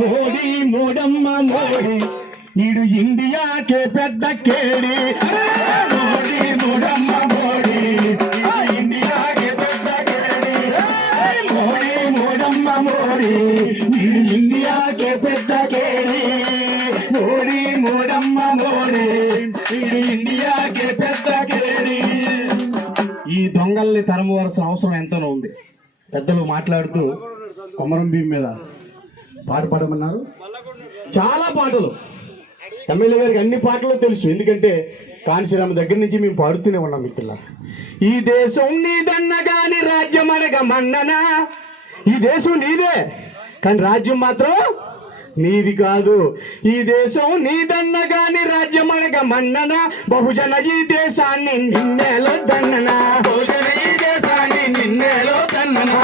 మోడీ మోడమ్మ మోడీ ఈడు ఇండియాకే పెద్ద కేడి. మోడీ మోడమ్మ మోడీ ఇండియాకే పెద్ద కేడి. మోడీ మోడమ్మ మోడీ ఈడు ఇండియాకే పెద్ద కేడి. మోడీ మోడమ్మ మోడీ ఈడు ఇండియాకే పెద్ద కేడి. ఈ దొంగల్ని తరమవలసిన అవసరం ఎంతనో ఉంది. పెద్దలు మాట్లాడుతూ కొమరం భీం మీద పాట పాడమన్నారు. చాలా పాటలు ఎమ్మెల్యే గారికి అన్ని పాటలు తెలుసు, ఎందుకంటే కాంశీరామ దగ్గర నుంచి మేము పాడుతూనే ఉన్నాం మిత్రుల. ఈ దేశం నీదన్న గాని రాజ్యం అనగా మన్ననా. ఈ దేశం నీదే కానీ రాజ్యం మాత్రం నీది కాదు. ఈ దేశం నీదన్న గాని రాజ్యం అనగా మన్ననా. బహుజన ఈ దేశాన్ని నిన్నేలో దన్ననా. బహుజన ఈ దేశాన్ని నిన్నేలో దన్ననా.